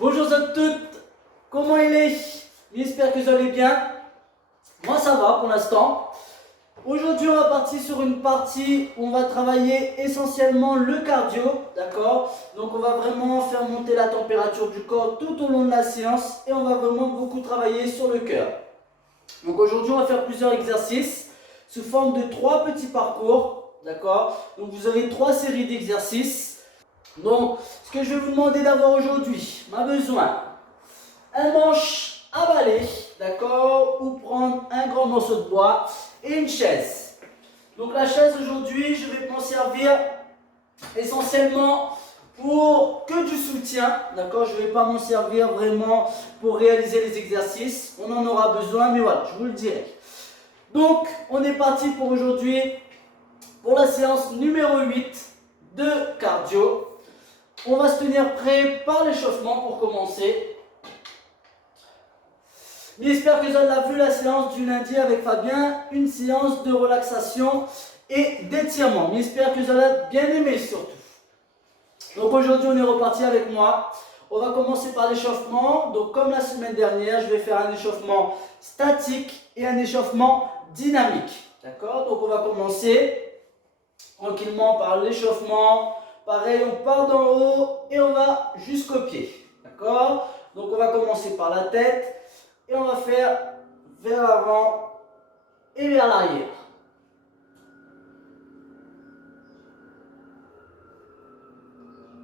Bonjour à toutes, comment il est? J'espère que vous allez bien. Moi ça va pour l'instant. Aujourd'hui on va partir sur une partie où on va travailler essentiellement le cardio, d'accord? Donc on va vraiment faire monter la température du corps tout au long de la séance et on va vraiment beaucoup travailler sur le cœur. Donc aujourd'hui on va faire plusieurs exercices sous forme de 3 petits parcours, d'accord? Donc vous aurez 3 séries d'exercices. Donc ce que je vais vous demander d'avoir aujourd'hui, on a besoin un manche à balai, d'accord, ou prendre un grand morceau de bois et une chaise. Donc la chaise aujourd'hui, je vais m'en servir essentiellement pour que du soutien, d'accord, je ne vais pas m'en servir vraiment pour réaliser les exercices, on en aura besoin, mais voilà, je vous le dirai. Donc on est parti pour aujourd'hui, pour la séance numéro 8 de cardio. On va se tenir prêt par l'échauffement pour commencer. J'espère que vous avez vu la séance du lundi avec Fabien, une séance de relaxation et d'étirement. J'espère que vous avez bien aimé surtout. Donc aujourd'hui on est reparti avec moi. On va commencer par l'échauffement. Donc comme la semaine dernière, je vais faire un échauffement statique et un échauffement dynamique. D'accord? Donc on va commencer tranquillement par l'échauffement. Pareil, on part d'en haut et on va jusqu'au pied. D'accord? Donc on va commencer par la tête. Et on va faire vers l'avant et vers l'arrière.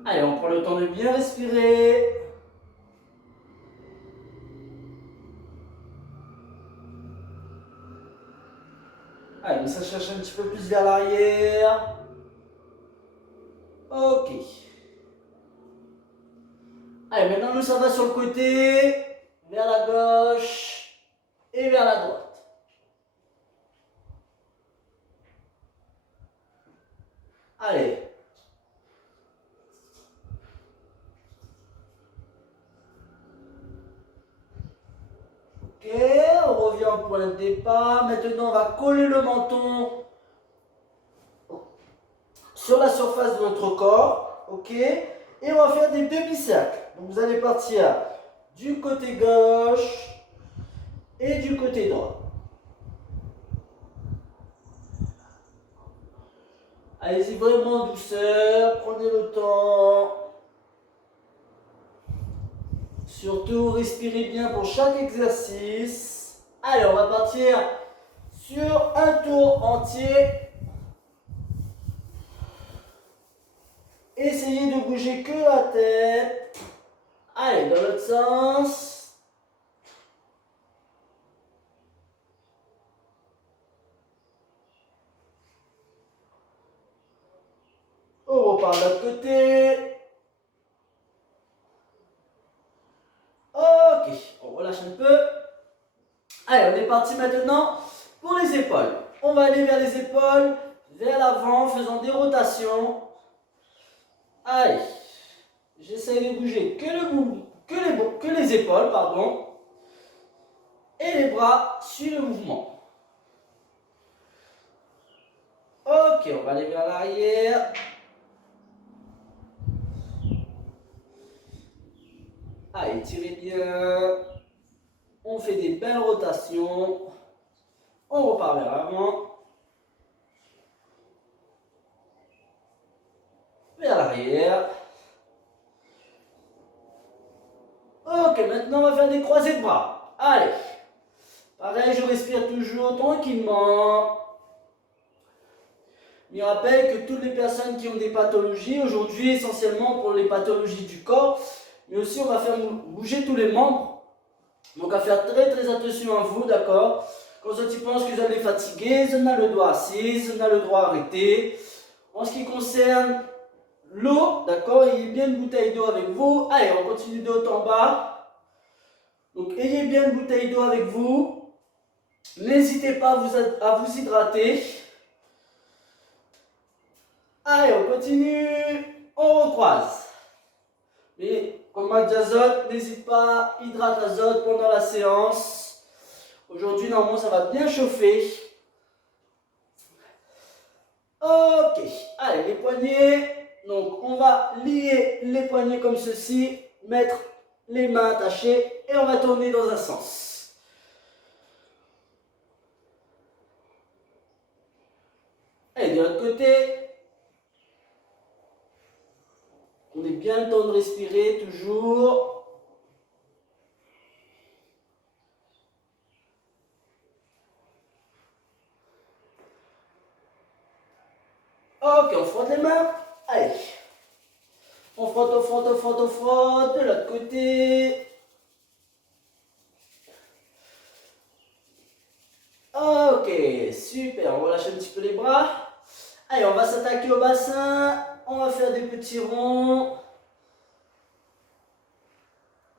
Allez, on prend le temps de bien respirer. Allez, on se cherche un petit peu plus vers l'arrière. Ok. Allez, maintenant nous ça va sur le côté, vers la gauche et vers la droite. Allez. Ok, on revient au point de départ. Maintenant, on va coller le menton sur la surface de notre corps. Ok, et on va faire des demi-cercles. Donc, vous allez partir du côté gauche et du côté droit. Allez-y vraiment douceur, prenez le temps. Surtout, respirez bien pour chaque exercice. Allez, on va partir sur un tour entier. Essayez de bouger que la tête. Allez, dans l'autre sens. On repart de l'autre côté. Ok, on relâche un peu. Allez, on est parti maintenant pour les épaules. On va aller vers les épaules, vers l'avant, en faisant des rotations. Allez, j'essaie de bouger que les épaules, pardon. Et les bras suivent le mouvement. Ok, on va aller vers l'arrière. Allez, tirez bien. On fait des belles rotations. On repart vers l'avant. Vers l'arrière. Ok, maintenant on va faire des croisés de bras. Allez. Pareil, je respire toujours tranquillement. Je rappelle que toutes les personnes qui ont des pathologies, aujourd'hui essentiellement pour les pathologies du corps, mais aussi on va faire bouger tous les membres. Donc à faire très attention à vous, d'accord? Quand tu penses que vous allez fatiguer, on a le droit assis, on a le droit arrêté. En ce qui concerne l'eau, d'accord, ayez bien une bouteille d'eau avec vous. Allez, on continue de haut en bas. Donc ayez bien une bouteille d'eau avec vous. N'hésitez pas à vous hydrater. Allez, on continue. On recroise. Et comme manque d'azote, n'hésite pas, hydrate l'azote pendant la séance. Aujourd'hui, normalement, ça va bien chauffer. Ok, allez, les poignets. Donc, on va lier les poignets comme ceci, mettre les mains attachées et on va tourner dans un sens. Et de l'autre côté, on est bien le temps de respirer toujours. Ok, on frotte les mains. Allez. On frotte, on frotte, on frotte, on frotte. De l'autre côté. Ok, super. On relâche un petit peu les bras. Allez, on va s'attaquer au bassin. On va faire des petits ronds.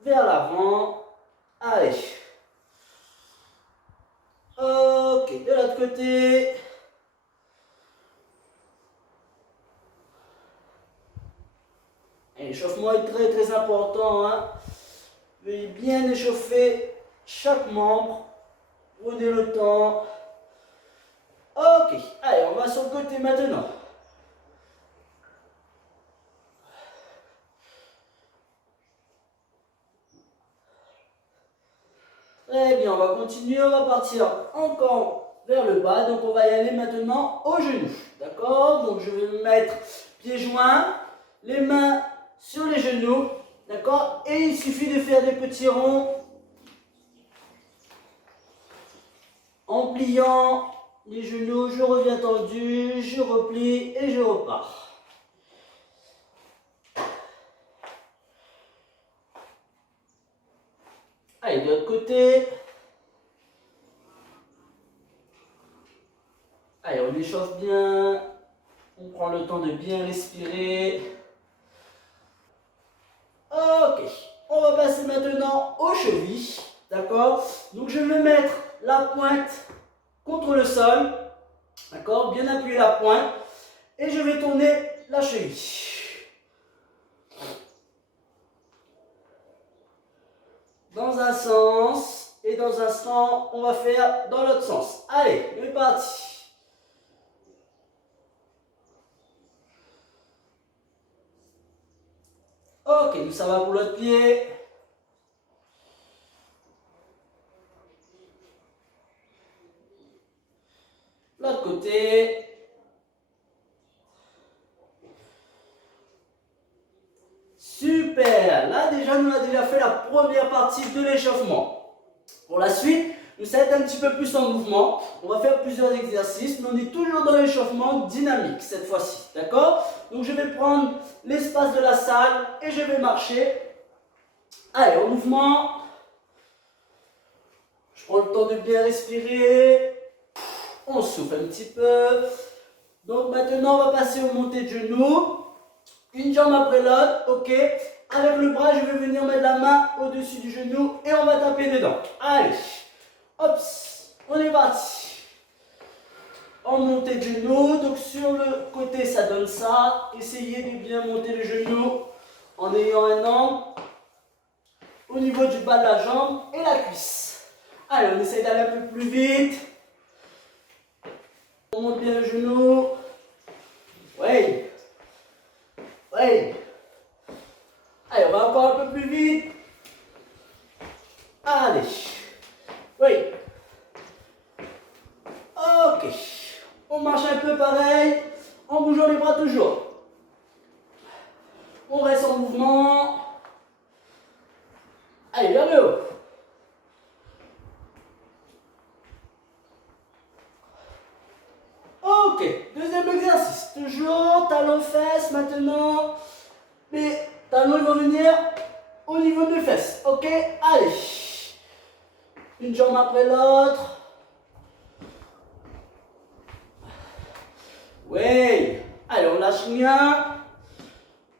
Vers l'avant. Allez. Ok, de l'autre côté. L'échauffement est très très important. Hein. Veuillez bien échauffer chaque membre. Prenez le temps. Ok, allez, on va sur le côté maintenant. Très bien, on va continuer, on va partir encore vers le bas. Donc on va y aller maintenant aux genoux. D'accord? Donc je vais me mettre pieds joints, les mains sur les genoux. D'accord? Et il suffit de faire des petits ronds en pliant les genoux. Je reviens tendu, je replie et je repars. Allez, de l'autre côté. Allez, on échauffe bien. On prend le temps de bien respirer. Ok, on va passer maintenant aux chevilles. D'accord? Donc je vais mettre la pointe contre le sol. D'accord? Bien appuyer la pointe. Et je vais tourner la cheville. Dans un sens. Et dans un sens, on va faire dans l'autre sens. Allez, c'est parti. Ok, donc ça va pour l'autre pied. L'autre côté. Super. Là, déjà, nous avons déjà fait la première partie de l'échauffement. Pour la suite, nous ça va être un petit peu plus en mouvement. On va faire plusieurs exercices, mais on est toujours dans l'échauffement dynamique cette fois-ci. D'accord? Donc, je vais prendre l'espace de la salle et je vais marcher. Allez, en mouvement. Je prends le temps de bien respirer. On souffle un petit peu. Donc maintenant, on va passer aux montées de genoux. Une jambe après l'autre, ok. Avec le bras, je vais venir mettre la main au-dessus du genou et on va taper dedans. Allez, hop, on est parti. En montée de genoux, donc sur le côté, ça donne ça. Essayez de bien monter le genou en ayant un angle au niveau du bas de la jambe et la cuisse. Allez, on essaie d'aller un peu plus vite. On monte bien le genou. Oui. Oui. Allez, on va encore un peu plus vite. Allez. Oui. Ok. On marche un peu pareil, en bougeant les bras toujours. On reste en mouvement. Allez, vers le haut. Ok, deuxième exercice. Toujours talons fesses maintenant. Les talons vont venir au niveau des fesses. Ok, allez. Une jambe après l'autre. Oui. Allez, on lâche rien.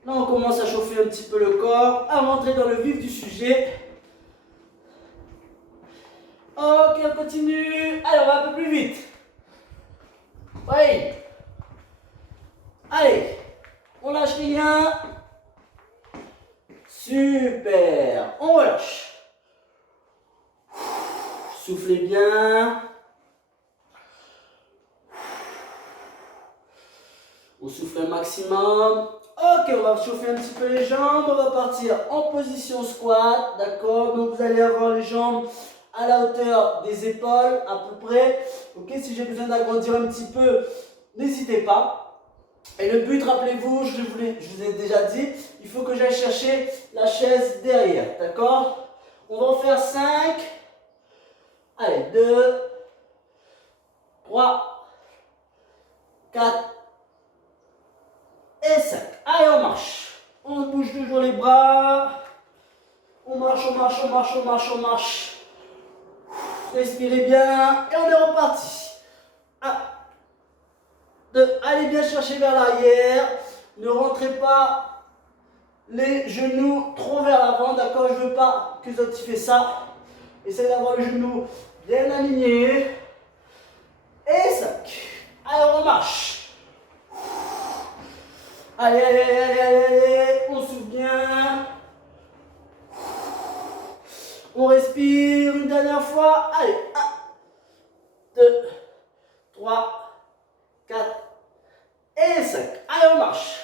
Là, on commence à chauffer un petit peu le corps, à rentrer dans le vif du sujet. Ok, on continue. Allez, on va un peu plus vite. Oui. Allez, on lâche rien. Super. On relâche. Soufflez bien. On souffle un maximum. Ok, on va chauffer un petit peu les jambes. On va partir en position squat. D'accord? Donc vous allez avoir les jambes à la hauteur des épaules à peu près. Ok, si j'ai besoin d'agrandir un petit peu, n'hésitez pas. Et le but, rappelez-vous, je vous ai déjà dit, il faut que j'aille chercher la chaise derrière. D'accord? On va en faire 5. Allez, 2, 3, 4 et 5. Allez, on marche. On bouge toujours les bras. On marche, on marche, on marche, on marche, on marche. Respirez bien et on est reparti. 1, 2, allez bien chercher vers l'arrière. Ne rentrez pas les genoux trop vers l'avant, d'accord? Je ne veux pas que tu fais ça. Essayez d'avoir le genou bien aligné. Et 5. Allez, on marche. Allez, allez, allez, allez, allez. On souffle bien. On respire une dernière fois. Allez, 1, 2, 3, 4 et 5. Allez, on marche.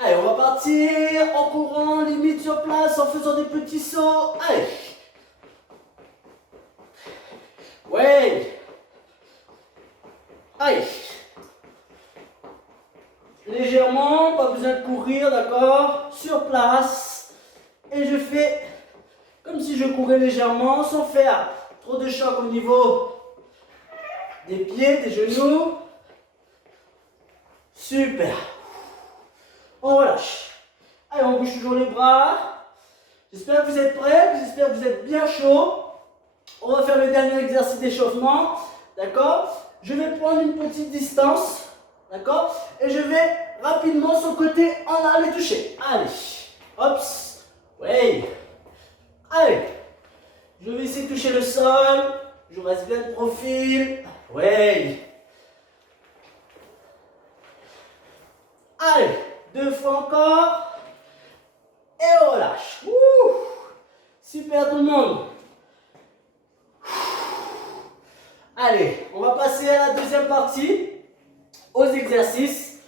Allez, on va partir en courant, limite sur place, en faisant des petits sauts. Allez. Ouais. Allez. Légèrement, pas besoin de courir, d'accord? Sur place. Et je fais comme si je courais légèrement, sans faire trop de choc au niveau des pieds, des genoux. Super. On relâche. Allez, on bouge toujours les bras. J'espère que vous êtes prêts, j'espère que vous êtes bien chaud. On va faire le dernier exercice d'échauffement, d'accord? Je vais prendre une petite distance, d'accord? Et je vais rapidement sur le côté en aller toucher. Allez, hop, ouais. Allez, je vais essayer de toucher le sol. Je reste bien de profil. Ouais. Allez, 2 fois encore. Et on relâche. Ouh. Super tout le monde. Allez, on va passer à la deuxième partie, aux exercices.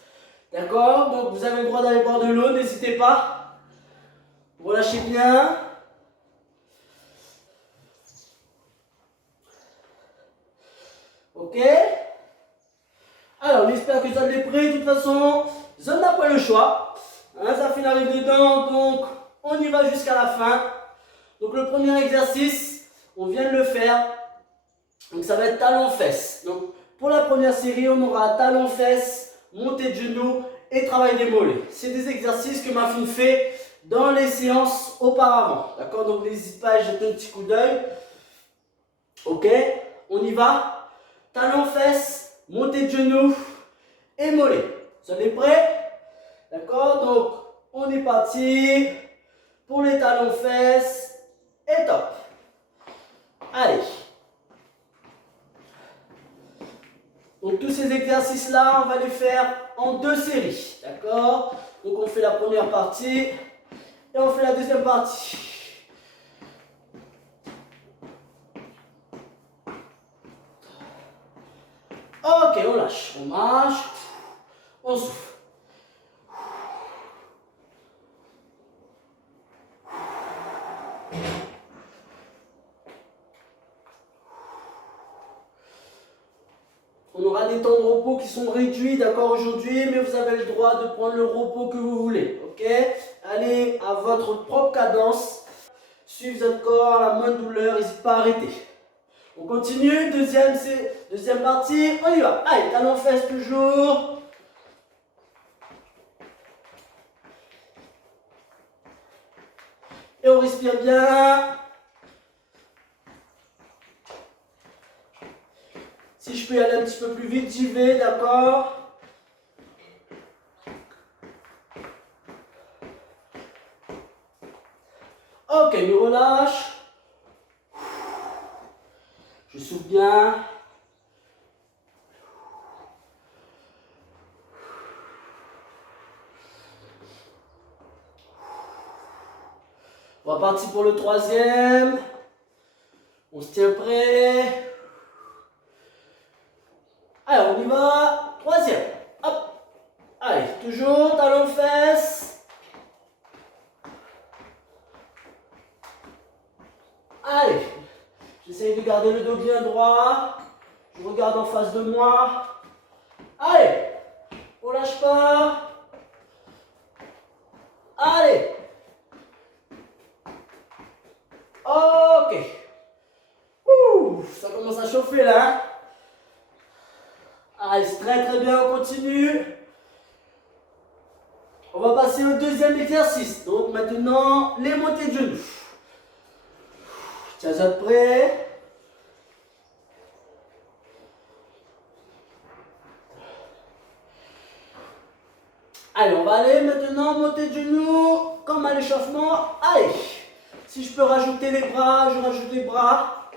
D'accord? Donc vous avez le droit d'aller boire de l'eau, n'hésitez pas. Relâchez bien. Ok? Alors, j'espère que vous êtes prêts. De toute façon, je n'ai pas le choix. Hein, ça fait arrive dedans, donc on y va jusqu'à la fin. Donc le premier exercice, on vient de le faire. Donc ça va être talon-fesse. Donc pour la première série, on aura talon-fesse, montée de genoux et travail des mollets. C'est des exercices que ma fille fait dans les séances auparavant. D'accord? Donc n'hésite pas à jeter un petit coup d'œil. Ok? On y va. Talon-fesse, montée de genoux et mollets. Vous êtes prêts? D'accord? Donc on est parti pour les talons-fesses et top. Allez. Donc tous ces exercices-là, on va les faire en 2 séries, d'accord? Donc on fait la première partie et on fait la deuxième partie. Ok, on lâche, on marche, on souffle. On aura des temps de repos qui sont réduits, d'accord, aujourd'hui, mais vous avez le droit de prendre le repos que vous voulez, ok? Allez à votre propre cadence, suivez votre corps, la moindre douleur, n'hésitez pas à arrêter. On continue, deuxième partie, on y va. Allez, talon-fesse toujours. Et on respire bien. Si je peux y aller un petit peu plus vite, j'y vais, d'accord? Ok, je relâche. Je souffle bien. On va partir pour le troisième. On se tient prêt. Alors, on y Allez, toujours talon fesses. Allez, j'essaye de garder le dos bien droit. Je regarde en face de moi. Allez, on lâche pas. Allez. Ok. Ouh, ça commence à chauffer là. Hein? Allez, c'est très bien, on continue. On va passer au deuxième exercice. Donc maintenant, les montées de genoux. Tiens, ça de près. Allez, on va aller maintenant monter de genoux comme à l'échauffement. Allez, si je peux rajouter les bras, je rajoute les bras.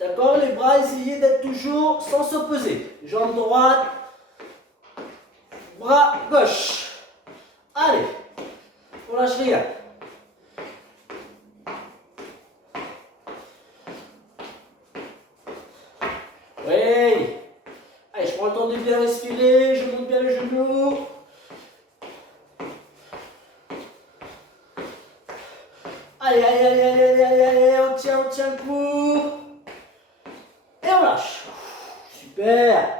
D'accord, les bras, essayez d'être toujours sans s'opposer. Jambe droite, bras gauche. Allez, on lâche rien. Oui. Allez, je prends le temps de bien respirer, je monte bien les genoux. Allez, on tient le coup. Et on lâche. Super.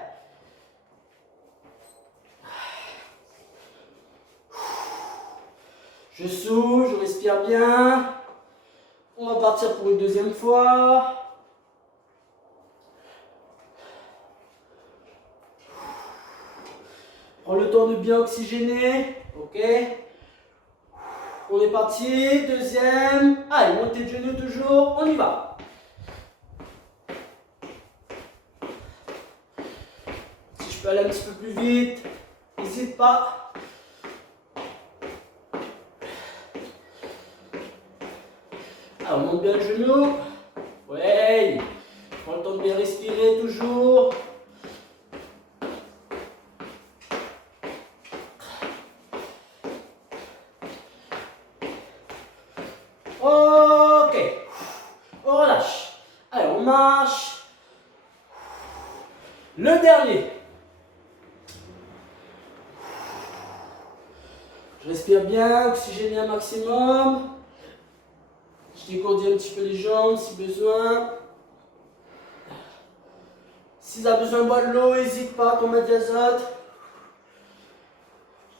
Je souffle, je respire bien. On va partir pour une deuxième fois. Prends le temps de bien oxygéner. Ok. On est parti. Deuxième. Allez, montée de genoux toujours. On y va. Si je peux aller un petit peu plus vite, n'hésite pas. Alors, on monte bien le genou. Ouais. Prends le temps de bien respirer toujours. Ok. On relâche. Allez, on marche. Le dernier. Je respire bien, oxygéner un maximum. Je dégourdis un petit peu les jambes si besoin. Si tu as besoin de boire de l'eau, n'hésite pas à ton mettre d'azote.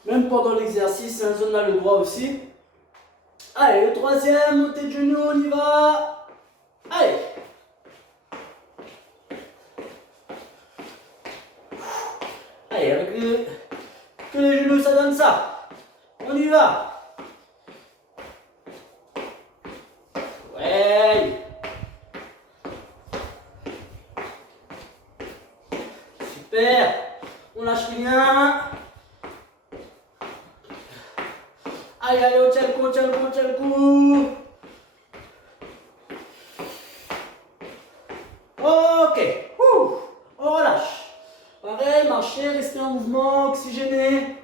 Même pendant l'exercice, la zone a le droit aussi. Allez, le troisième, montée de genoux, on y va. Allez. Allez, avec que les genoux, ça donne ça. On y va. Ouais. Super. On lâche rien. Allez, on tient le coup. Ok. On relâche. Pareil, marcher, rester en mouvement, oxygéner.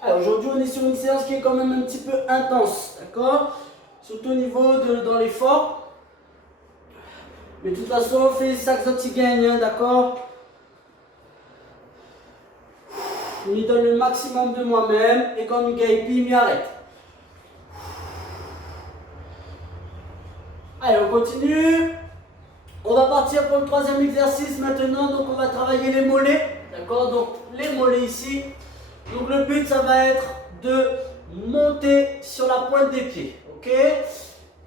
Alors aujourd'hui, on est sur une séance qui est quand même un petit peu intense, d'accord? Surtout au niveau dans l'effort. Mais de toute façon, on fait ça que tu gagnes, hein, d'accord? Je lui donne le maximum de moi-même et quand je gagne, puis il m'y arrête. Allez, on continue. On va partir pour le troisième exercice maintenant. Donc, on va travailler les mollets, d'accord? Donc, les mollets ici. Donc, le but, ça va être de monter sur la pointe des pieds, ok?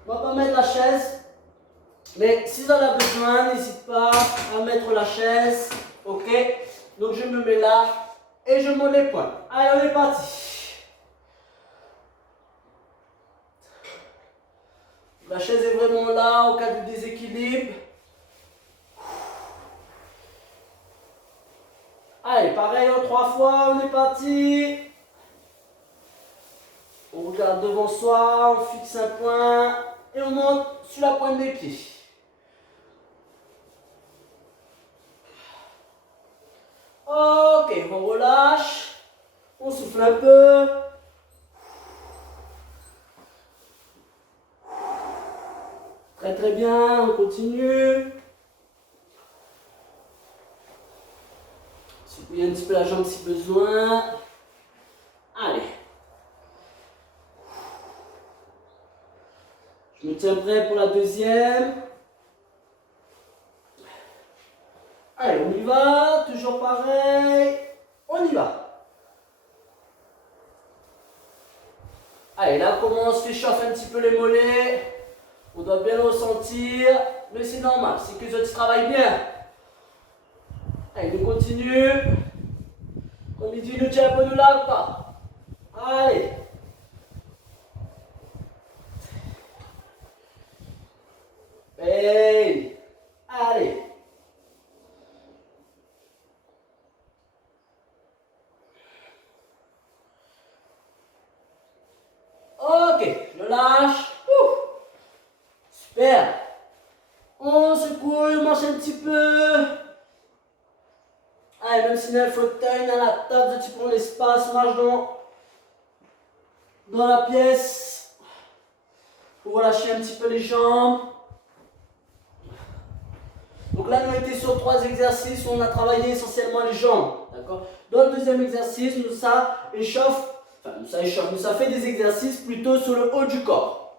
On va pas mettre la chaise. Mais si tu en as besoin, n'hésite pas à mettre la chaise. Ok? Donc je me mets là et je monte les points. Allez, on est parti. La chaise est vraiment là au cas de déséquilibre. Allez, pareil en 3 fois, on est parti. On regarde devant soi, on fixe un point et on monte sur la pointe des pieds. Ok, on relâche, on souffle un peu. Très bien, on continue. Suppuyez un petit peu la jambe si besoin. Allez. Je me tiens prêt pour la deuxième. Allez, on y va. Toujours pareil. On y va. Allez, là, comment on se fait chauffer un petit peu les mollets. On doit bien le ressentir. Mais c'est normal. C'est que les autres travaillent bien. Allez, on continue. Comme il dit, ne tient pas, ne lâche pas. Allez. Hey. Allez. Ok, je lâche. Ouf. Super. On secoue, on marche un petit peu. Allez, même si on a le fauteuil, on a la table, tu prends l'espace, marche dans la pièce. Pour relâcher un petit peu les jambes. Donc là, nous étions sur 3 exercices où on a travaillé essentiellement les jambes. D'accord. Dans le deuxième exercice, nous ça fait des exercices plutôt sur le haut du corps.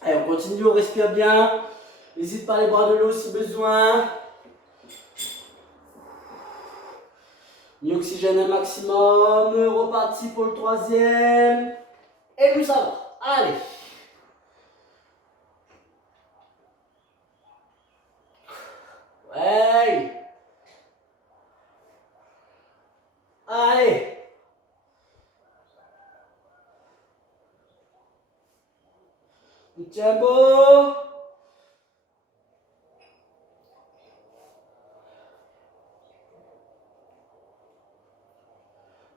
Allez, on continue, on respire bien. N'hésite pas les bras de l'eau si besoin. On oxygène un maximum. Reparti pour le troisième. Et nous ça va. Allez. Ouais. Allez. On tient beau.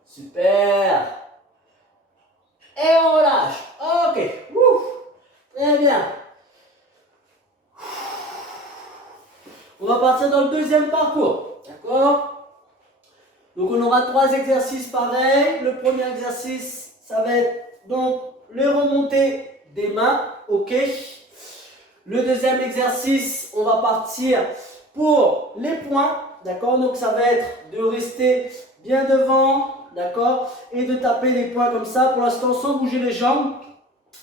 Super. Et on relâche. Ok. Ouf. Très bien. On va partir dans le deuxième parcours. D'accord? Donc on aura 3 exercices pareils. Le premier exercice, ça va être donc les remontées des mains. Ok. Le deuxième exercice, on va partir pour les poings. D'accord? Donc ça va être de rester bien devant. D'accord? Et de taper les poings comme ça. Pour l'instant, sans bouger les jambes.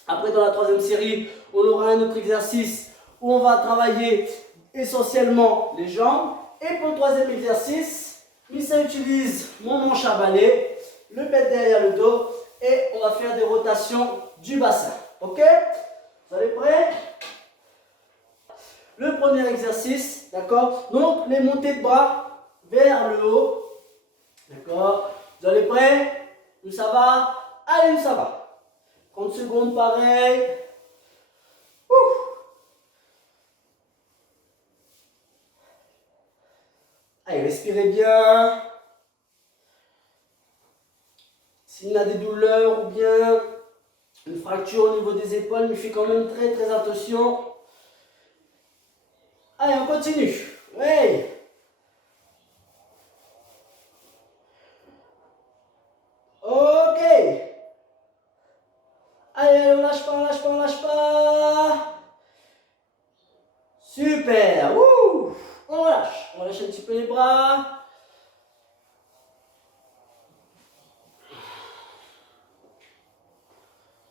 Après, dans la troisième série, on aura un autre exercice où on va travailler essentiellement les jambes. Et pour le troisième exercice, Missa utilise mon manche à balai, le mettre derrière le dos et on va faire des rotations du bassin. Ok? Vous êtes prêts? Le premier exercice, d'accord? Donc, les montées de bras vers le haut. D'accord? Vous êtes prêts? Nous ça va? Allez, nous ça va. 30 secondes pareil. Ouh. Allez, respirez bien. S'il y a des douleurs ou bien une fracture au niveau des épaules, mais faites quand même très très attention. Allez, on continue. Oui. Ok. Allez, on lâche pas, on lâche pas, on lâche pas. Super. Ouh. On relâche. On relâche un petit peu les bras.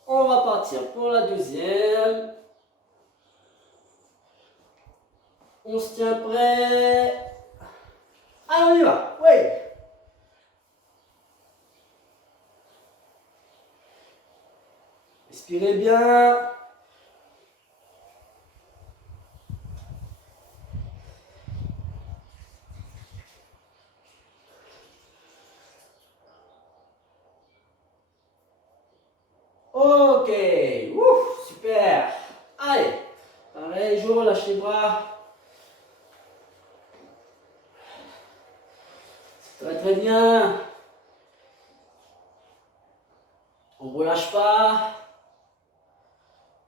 On va partir pour la deuxième. On se tient prêt. Allez, on y va. Oui. Respirez bien. Ok. Ouf, super. Allez. Pareil, je relâche les bras. Très très bien. On ne relâche pas.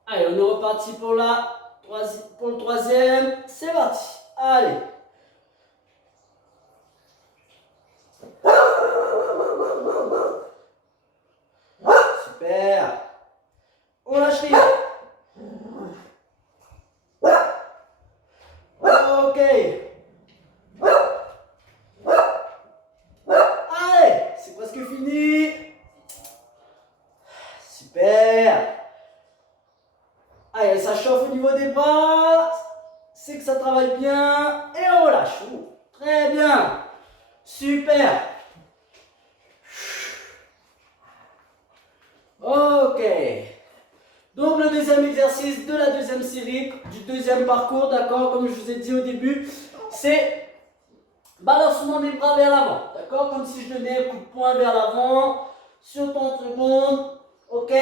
Allez, on est reparti pour le troisième. C'est parti. Allez. Super. On lâche rien. niveau des bras, c'est que ça travaille bien. Et on relâche. Très bien. Super. Ok. Donc le deuxième exercice de la deuxième série, du deuxième parcours, d'accord, comme je vous ai dit au début, c'est balancement des bras vers l'avant, d'accord, comme si je donnais un coup de poing vers l'avant, sur 30 secondes, ok,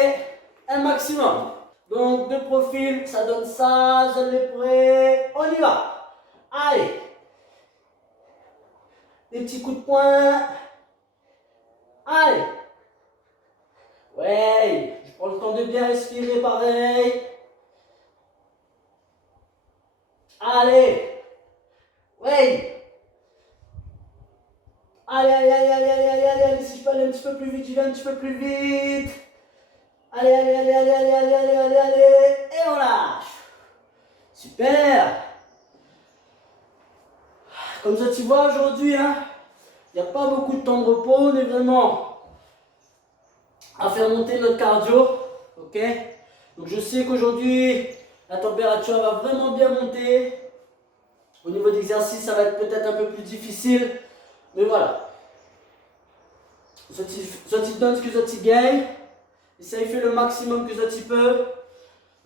un maximum. Donc de profil, ça donne ça, je l'ai prêt, on y va. Allez, des petits coups de poing, allez. Ouais, je prends le temps de bien respirer pareil. Allez. Ouais. Allez, allez, allez, allez, allez, allez, allez, allez, si je peux aller un petit peu plus vite, j'y vais un petit peu plus vite. Allez, allez, allez, allez, allez, allez, allez, allez, allez. Et on lâche. Super. Comme ça, tu vois, aujourd'hui, hein, il n'y a pas beaucoup de temps de repos. On est vraiment à faire monter notre cardio. Ok. Donc, je sais qu'aujourd'hui, la température va vraiment bien monter. Au niveau d'exercice, ça va être peut-être un peu plus difficile. Mais voilà. Soit tu donnes ce que tu gagnes. Essaye de faire le maximum que tu peux.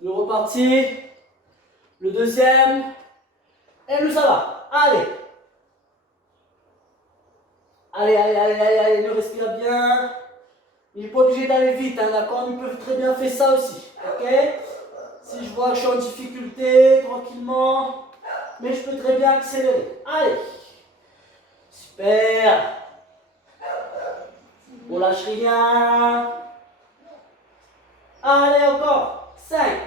Le reparti. Le deuxième. Et nous, ça va. Allez. Allez, allez, allez, allez, allez. Le respire bien. Il n'est pas obligé d'aller vite, hein, d'accord? Ils peuvent très bien faire ça aussi. Ok? Si je vois que je suis en difficulté, tranquillement. Mais je peux très bien accélérer. Allez. Super. On lâche rien. Allez, encore. 5,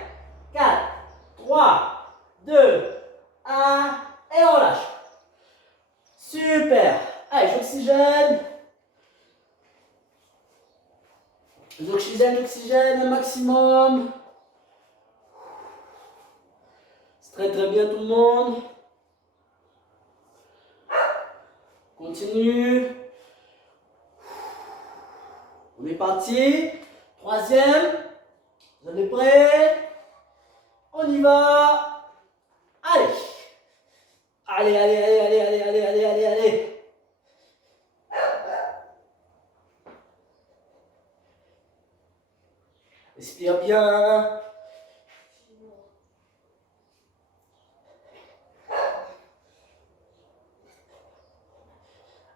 4, 3, 2, 1. Et on lâche. Super. Allez, j'oxygène. J'oxygène un maximum. C'est très très bien tout le monde. Continue. On est parti. Troisième. Vous êtes prêts? On y va. Allez. Allez, allez, allez, allez, allez, allez, allez, allez, allez. Respire bien.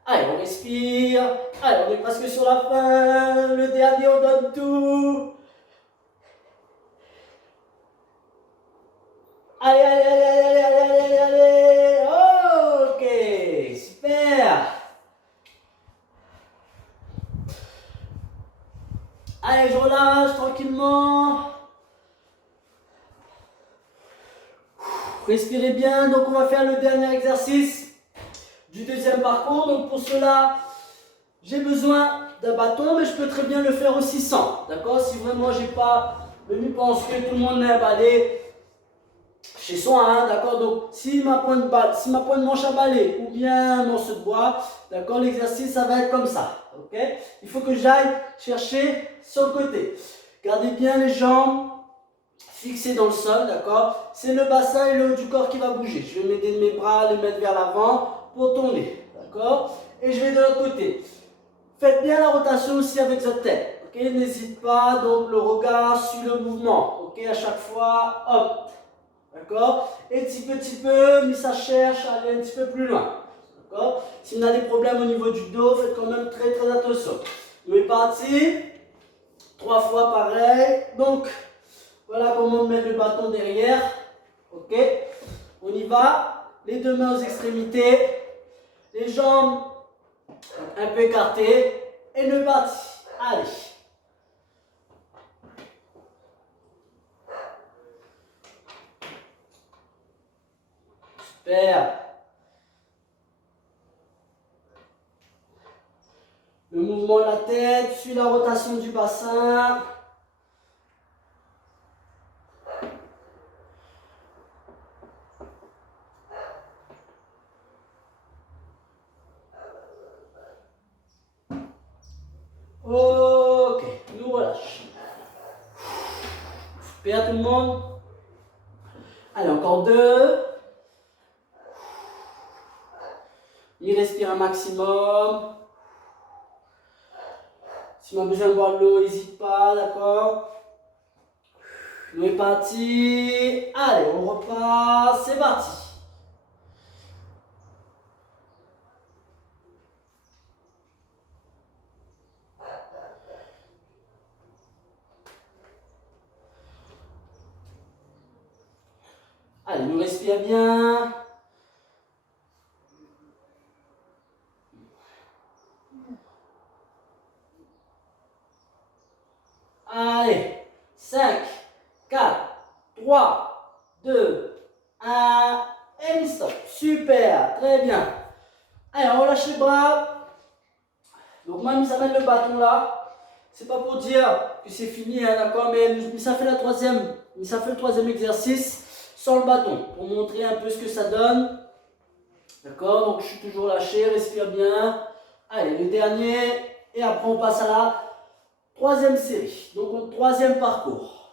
Allez, on respire. Allez, on est presque sur la fin. Le dernier, on donne tout. Allez, allez, allez, allez, allez, allez, allez, allez. Ok, super. Allez, je relâche tranquillement. Respirez bien. Donc, on va faire le dernier exercice du deuxième parcours. Donc, pour cela, j'ai besoin d'un bâton, mais je peux très bien le faire aussi sans. D'accord? Si vraiment j'ai pas, je pense que tout le monde a un balai chez soi, hein, d'accord? Donc, si ma pointe de manche à balai ou bien un morceau de bois, d'accord, l'exercice, ça va être comme ça, ok? Il faut que j'aille chercher sur le côté. Gardez bien les jambes fixées dans le sol, d'accord? C'est le bassin et le haut du corps qui va bouger. Je vais m'aider de mes bras, les mettre vers l'avant pour tourner, d'accord? Et je vais de l'autre côté. Faites bien la rotation aussi avec votre tête, ok? N'hésite pas, donc le regard suit le mouvement, ok? À chaque fois, hop. D'accord? Et petit peu, mais ça cherche à aller un petit peu plus loin. D'accord? Si on a des problèmes au niveau du dos, faites quand même très très attention. On est parti. 3 fois pareil. Donc, voilà comment mettre le bâton derrière. Ok? On y va. Les deux mains aux extrémités. Les jambes un peu écartées. Et le parti. Allez. Super. Le mouvement de la tête suit la rotation du bassin. Ok, nous relâche. Super tout le monde. encore 2. Il respire un maximum. Si on a besoin de boire de l'eau, n'hésite pas, d'accord? On est parti. Allez, on repart. C'est parti. Allez, on respire bien. Allez, 5, 4, 3, 2, 1, et stop. Super, très bien. Allez, on relâche les bras. Donc, moi, ça met le bâton là. C'est pas pour dire que c'est fini, hein, d'accord, mais ça fait le troisième exercice sans le bâton pour montrer un peu ce que ça donne. D'accord, donc je suis toujours lâché, respire bien. Allez, le dernier, et après on passe à la troisième série, donc au troisième parcours.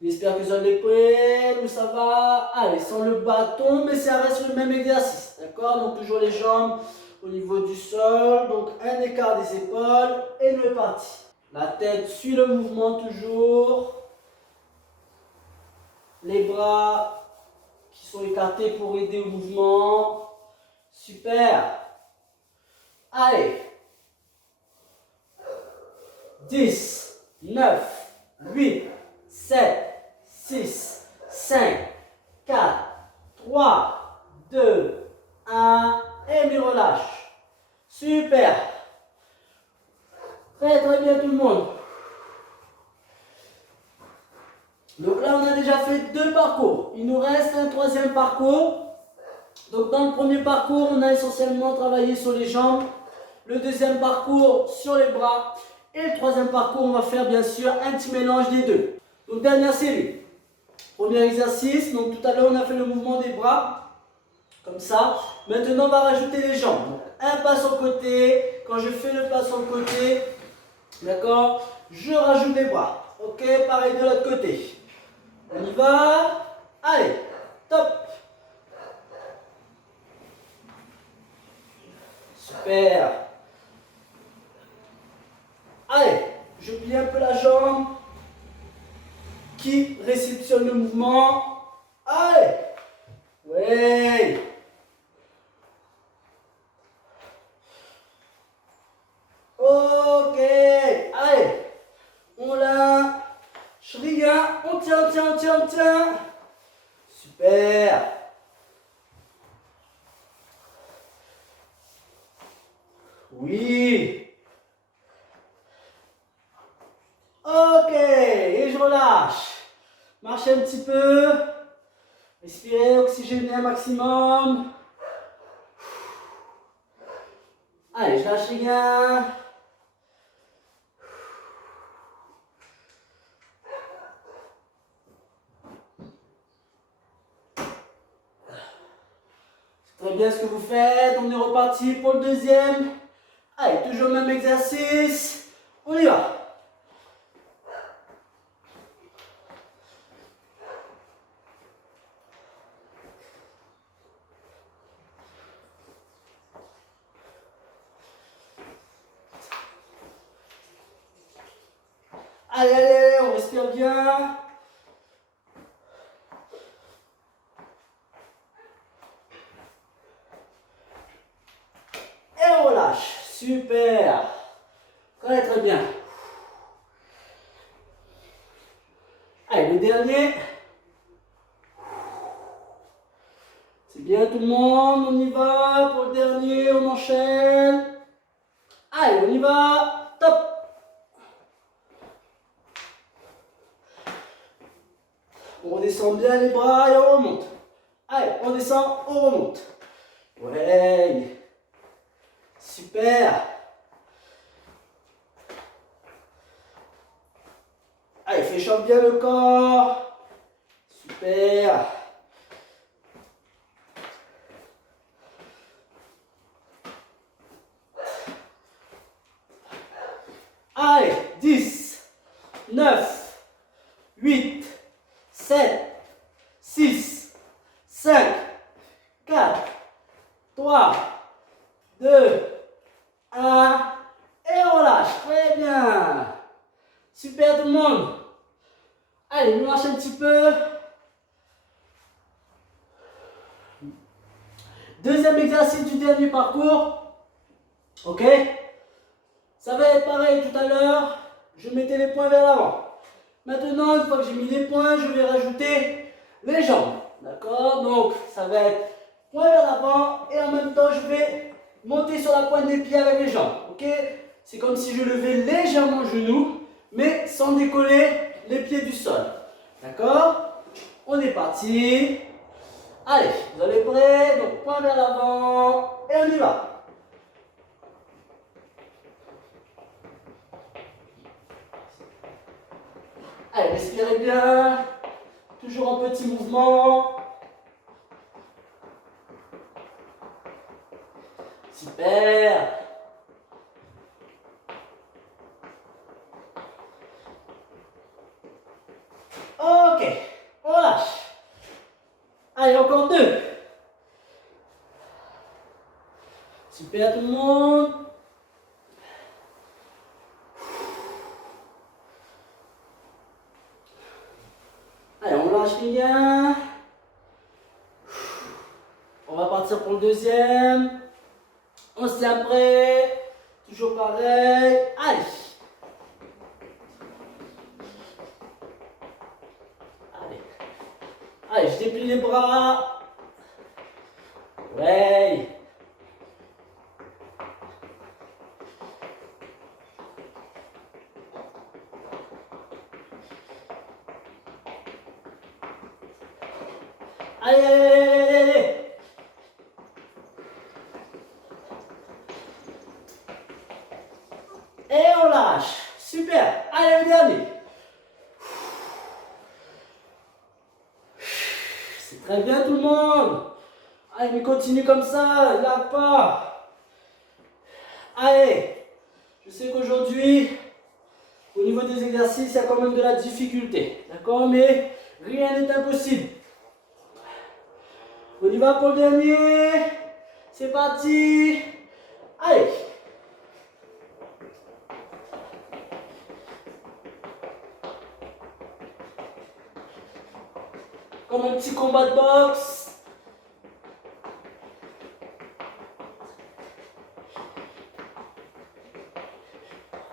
J'espère que vous allez prêts, nous ça va. Allez, sans le bâton, mais ça reste le même exercice, d'accord? Donc toujours les jambes au niveau du sol, donc un écart des épaules, et nous est parti. La tête suit le mouvement toujours. Les bras qui sont écartés pour aider au mouvement. Super. Allez. 10, 9, 8, 7, 6, 5, 4, 3, 2, 1. Et me relâche. Super. Très très bien tout le monde. Donc là, on a déjà fait 2 parcours. Il nous reste un troisième parcours. Donc dans le premier parcours, on a essentiellement travaillé sur les jambes. Le deuxième parcours, sur les bras. Et le troisième parcours, on va faire bien sûr un petit mélange des deux. Donc dernière série. Premier exercice. Donc tout à l'heure, on a fait le mouvement des bras. Comme ça. Maintenant, on va rajouter les jambes. Donc un pas sur le côté. Quand je fais le pas sur le côté, d'accord, je rajoute les bras. Ok, pareil de l'autre côté. On y va. Allez, top. Super. Allez, je plie un peu la jambe qui réceptionne le mouvement. Allez. Ouais. Ok. Allez. On lâche rien. On tient, on tient, on tient, on tient. Super. Oui. Ok. Et je relâche. Marchez un petit peu. Respirez, oxygénez un maximum. Allez, je lâche rien. C'est très bien ce que vous faites. On est reparti pour le deuxième. Allez, toujours le même exercice. On y va. Allez, allez, allez, on respire bien. Et on relâche. Super. Très, très bien. Allez, le dernier. C'est bien tout le monde. On y va pour le dernier. On enchaîne. Allez, on y va. Top. On redescend bien les bras et on remonte. Allez, on descend, on remonte. Ouais. Super. Allez, fléchons bien le corps. Super. Allez, 10, 9, 8, 7, 6, 5, 4, 3, 2, 1. Et on lâche. Très bien. Super tout le monde. Allez, on marche un petit peu. Deuxième exercice du dernier parcours. Ok? Ça va être pareil tout à l'heure. Je mettais les poings vers l'avant. Maintenant, une fois que j'ai mis les poings, je vais rajouter les jambes. D'accord? Donc, ça va être poing vers l'avant et en même temps, je vais monter sur la pointe des pieds avec les jambes. Ok? C'est comme si je levais légèrement le genou, mais sans décoller les pieds du sol. D'accord? On est parti. Allez, vous allez prêts? Donc, poing vers l'avant et on y va. Allez, respirez bien. Toujours en petit mouvement. Super. Ok, on lâche. Allez, encore 2. Super tout le monde. Allez, on lâche bien. On va partir pour le deuxième. On se tient prêt. Toujours pareil. Allez. Allez. Allez, je déplie les bras. Ouais. Allez, allez, allez, allez, allez. Et on lâche. Super. Allez, le dernier. C'est très bien tout le monde. Allez, mais continue comme ça. Il n'y a pas. Allez. Je sais qu'aujourd'hui, au niveau des exercices, il y a quand même de la difficulté. D'accord? Mais rien n'est impossible. On y va pour le dernier. C'est parti. Allez. Comme un petit combat de boxe.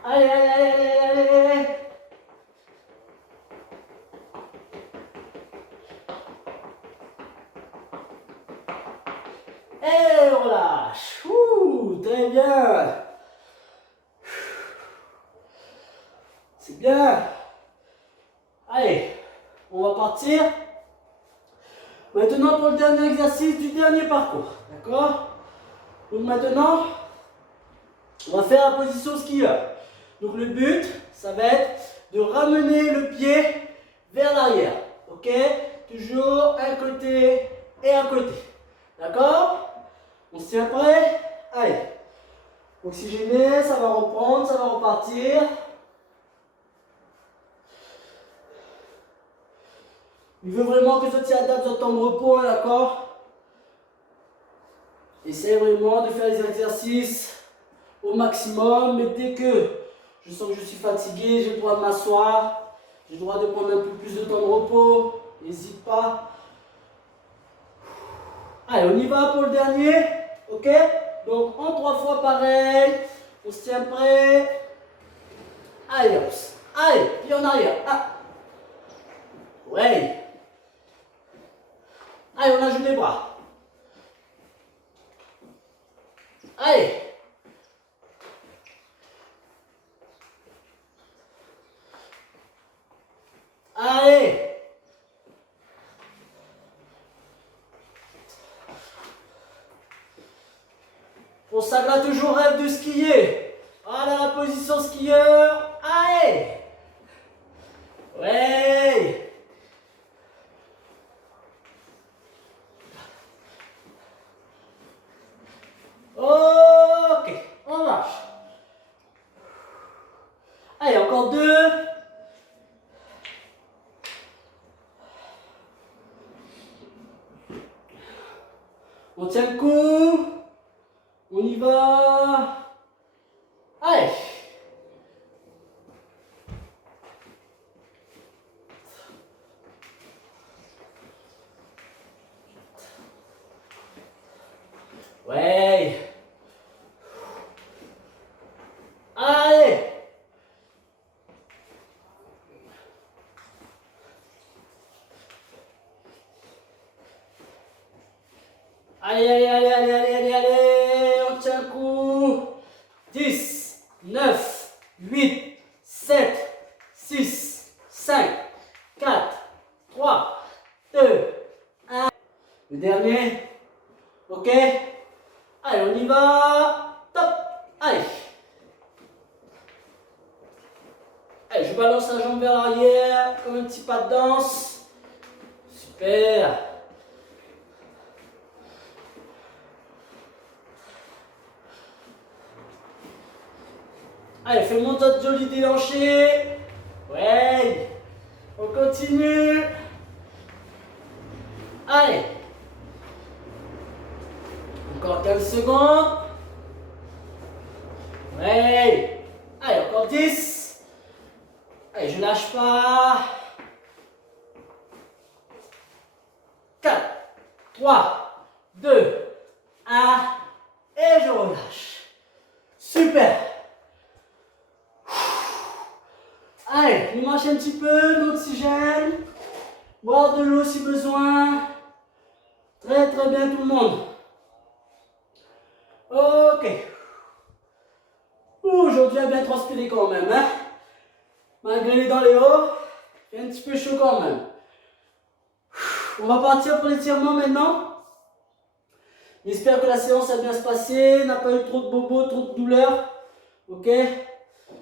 Allez, allez, allez, allez, allez. Et on lâche. Ouh, très bien. C'est bien. Allez, on va partir. Maintenant pour le dernier exercice du dernier parcours. D'accord? Donc maintenant, on va faire la position skieur. Donc le but, ça va être de ramener le pied vers l'arrière. Ok? Toujours un côté et un côté. D'accord? On se tient prêt? Allez. Oxygéné, ça va reprendre, ça va repartir. Il veut vraiment que tu t'adaptes dans ton repos, d'accord? Essaye vraiment de faire les exercices au maximum, mais dès que je sens que je suis fatigué, j'ai le droit de m'asseoir, j'ai le droit de prendre un peu plus de temps de repos, n'hésite pas. Allez, on y va pour le dernier, ok? Donc en 3 fois pareil, on se tient prêt. Allez, allez, puis en arrière. Ah. Ouais. Allez, on ajoute les bras. Allez. Allez. Pour ça que là, toujours rêve de skier. Voilà la position skieur. Allez. Ouais. Ok, on marche. Allez, encore 2. On tient le coup. On y va. Allez. Ouais. Allez. Allez, allez, allez, allez, allez, allez, allez. On tient le coup. 10, 9, 8, 7, 6, 5, 4, 3, 2, 1. Le dernier. Ok. Allez, on y va. Top. Allez. Allez, je balance la jambe vers l'arrière, comme un petit pas de danse. Super. Allez, fais-moi notre joli déhanché. Ouais. On continue. Allez. Encore 15 secondes. Ouais. Allez, encore 10. Allez, je lâche pas. 4, 3, 2, 1. Et je relâche. Super. Allez, on marche un petit peu d'oxygène. Boire de l'eau si besoin. Très très bien tout le monde. Ok. Aujourd'hui, a bien transpiré quand même. Hein? Malgré les dents les hauts, il est un petit peu chaud quand même. On va partir pour l'étirement maintenant. J'espère que la séance a bien se passer. N'a pas eu trop de bobos, trop de douleurs. Ok.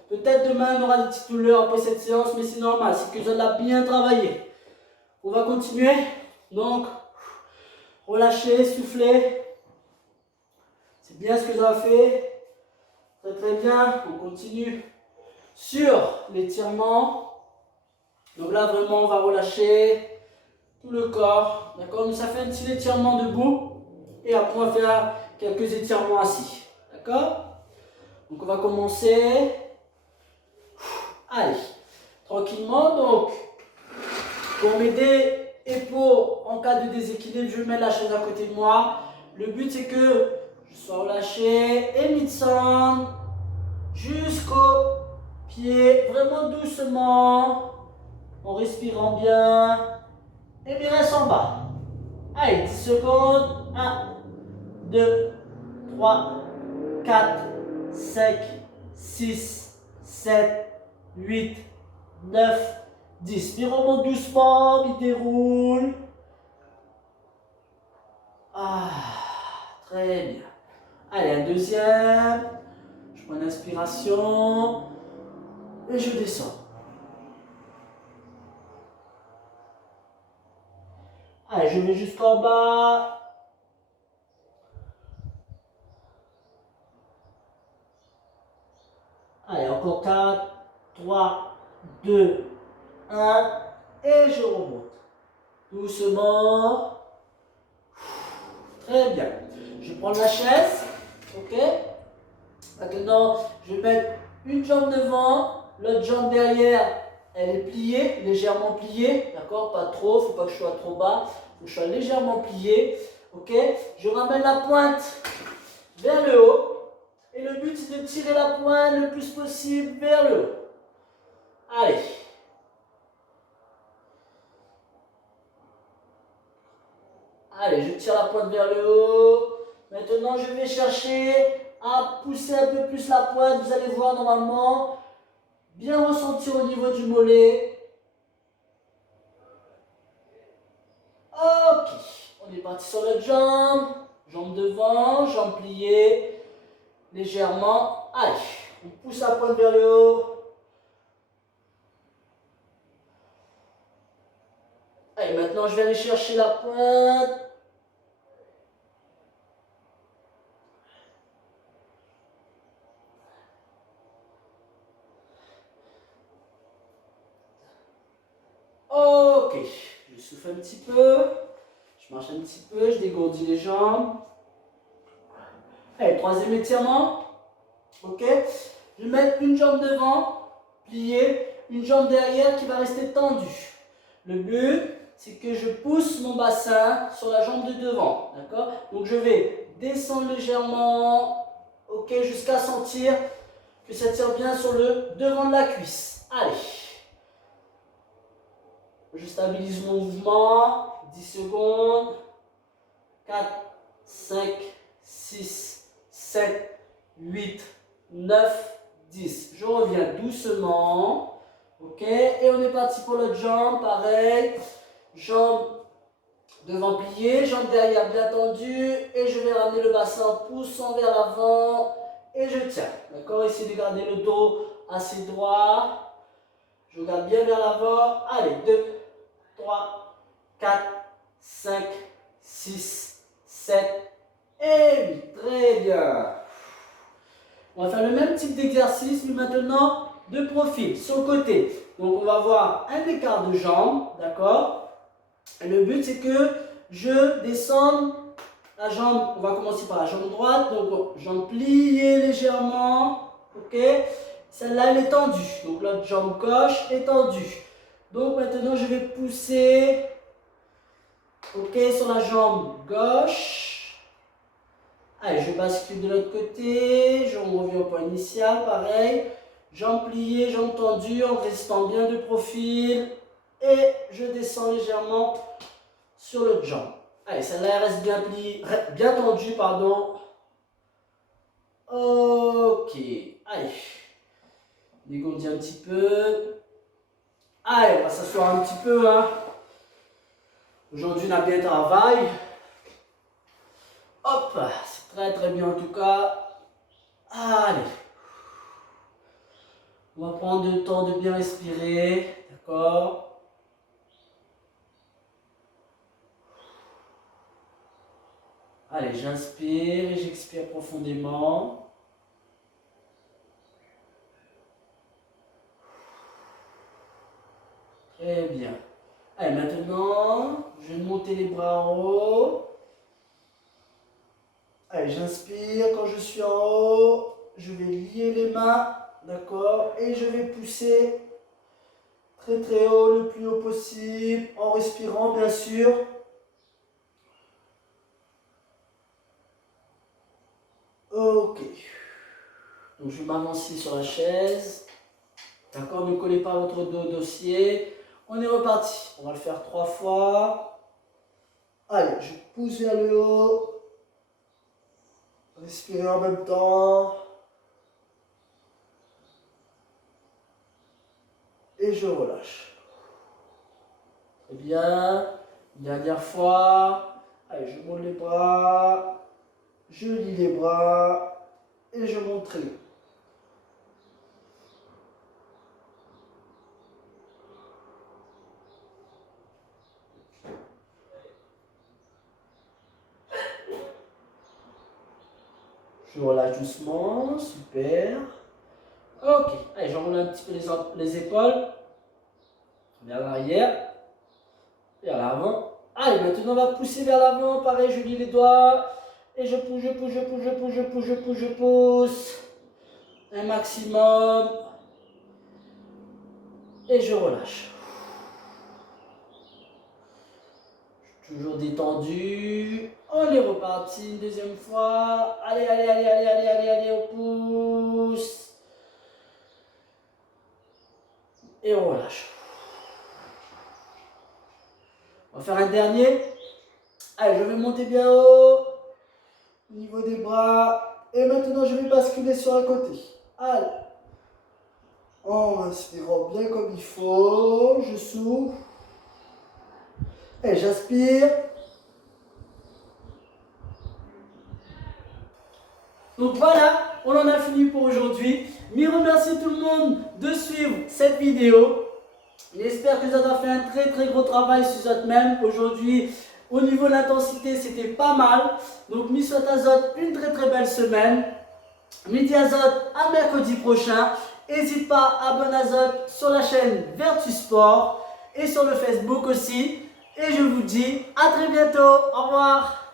Peut-être demain on aura des petites douleurs après cette séance, mais c'est normal. C'est que ça l'a bien travaillé. On va continuer. Donc, relâchez, soufflez. C'est bien ce que ça a fait. Très très bien. On continue sur l'étirement. Donc là vraiment on va relâcher tout le corps. D'accord. Ça fait un petit étirement debout. Et après on va faire quelques étirements assis. D'accord. Donc on va commencer. Allez. Tranquillement. Donc pour m'aider et pour en cas de déséquilibre, je mets la chaise à côté de moi. Le but c'est que je sois relâché et mid-sang jusqu'au pied, vraiment doucement, en respirant bien. Et bien reste en bas. Allez, 10 secondes. 1, 2, 3, 4, 5, 6, 7, 8, 9, 10. Puis remonte doucement, puis déroule. Ah, très bien. Allez, un deuxième. Je prends une inspiration. Et je descends. Allez, je vais jusqu'en bas. Allez, encore 4, 3, 2, 1. Et je remonte. Doucement. Très bien. Je vais prendre la chaise. Ok. Maintenant, je vais mettre une jambe devant, l'autre jambe derrière. Elle est pliée, légèrement pliée. D'accord. Pas trop, il ne faut pas que je sois trop bas. Il faut que je sois légèrement plié. Ok. Je ramène la pointe vers le haut. Et le but, c'est de tirer la pointe le plus possible vers le haut. Allez. Allez, je tire la pointe vers le haut. Maintenant, je vais chercher à pousser un peu plus la pointe. Vous allez voir normalement, bien ressentir au niveau du mollet. Ok, on est parti sur l'autre jambe. Jambe devant, jambe pliée. Légèrement. Allez, on pousse la pointe vers le haut. Allez, maintenant, je vais aller chercher la pointe. Ok, je souffle un petit peu. Je marche un petit peu, je dégourdis les jambes. Allez, troisième étirement. Ok. Je vais mettre une jambe devant, pliée, une jambe derrière qui va rester tendue. Le but, c'est que je pousse mon bassin sur la jambe de devant. D'accord? Donc je vais descendre légèrement, ok, jusqu'à sentir que ça tire bien sur le devant de la cuisse. Allez. Je stabilise mon mouvement. 10 secondes. 4, 5, 6, 7, 8, 9, 10. Je reviens doucement. Ok. Et on est parti pour l'autre jambe. Pareil. Jambe devant pliée. Jambe derrière bien tendue. Et je vais ramener le bassin en poussant vers l'avant. Et je tiens. D'accord. Essayez de garder le dos assez droit. Je regarde bien vers l'avant. Allez. 2, 3, 4, 5, 6, 7 et 8. Très bien. On va faire le même type d'exercice, mais maintenant de profil, sur le côté. Donc on va avoir un écart de jambes, d'accord? Et le but c'est que je descende la jambe, on va commencer par la jambe droite, donc jambe pliée légèrement, ok? Celle-là elle est tendue, donc l'autre jambe gauche est tendue. Donc maintenant je vais pousser, ok, sur la jambe gauche. Allez, je bascule de l'autre côté, je reviens au point initial, pareil. Jambes pliées, jambes tendues, en restant bien de profil. Et je descends légèrement sur l'autre jambe. Allez, celle-là elle reste bien pliée, bien tendue, pardon. Ok, allez. Dégourdis un petit peu. Allez, on va s'asseoir un petit peu, hein. Aujourd'hui, on a bien travaillé. Hop, c'est très très bien en tout cas. Allez. On va prendre le temps de bien respirer, d'accord? Allez, j'inspire et j'expire profondément. Très bien. Allez, maintenant, je vais monter les bras en haut. Allez, j'inspire. Quand je suis en haut, je vais lier les mains, d'accord? Et je vais pousser très très haut, le plus haut possible, en respirant bien sûr. Ok. Donc je vais m'avancer sur la chaise. D'accord? Ne collez pas votre dos au dossier. On est reparti. On va le faire 3 fois. Allez, je pousse vers le haut. Respirez en même temps. Et je relâche. Très bien. Dernière fois. Allez, je monte les bras. Je lie les bras. Et je monte très haut. Je relâche doucement, super. Ok, allez, j'enroule un petit peu les épaules. Vers l'arrière. Vers l'avant. Allez, maintenant on va pousser vers l'avant. Pareil, je lis les doigts. Et je pousse, je pousse, je pousse, je pousse, je pousse, je pousse, je pousse. Un maximum. Et je relâche. Toujours détendu. On est reparti une deuxième fois. Allez, allez, allez, allez, allez, allez, allez, on pousse. Et on relâche. On va faire un dernier. Allez, je vais monter bien haut. Au niveau des bras. Et maintenant, je vais basculer sur un côté. Allez. En inspirant bien comme il faut. Je souffle. Et j'inspire. Donc voilà, on en a fini pour aujourd'hui. Je remercie tout le monde de suivre cette vidéo. J'espère que vous avez fait un très très gros travail sur vous-même. Aujourd'hui, au niveau de l'intensité, c'était pas mal. Donc, je souhaite à vous une très très belle semaine. Je dis à vous à mercredi prochain. N'hésite pas à abonner à vous sur la chaîne Vertu Sport et sur le Facebook aussi. Et je vous dis à très bientôt. Au revoir.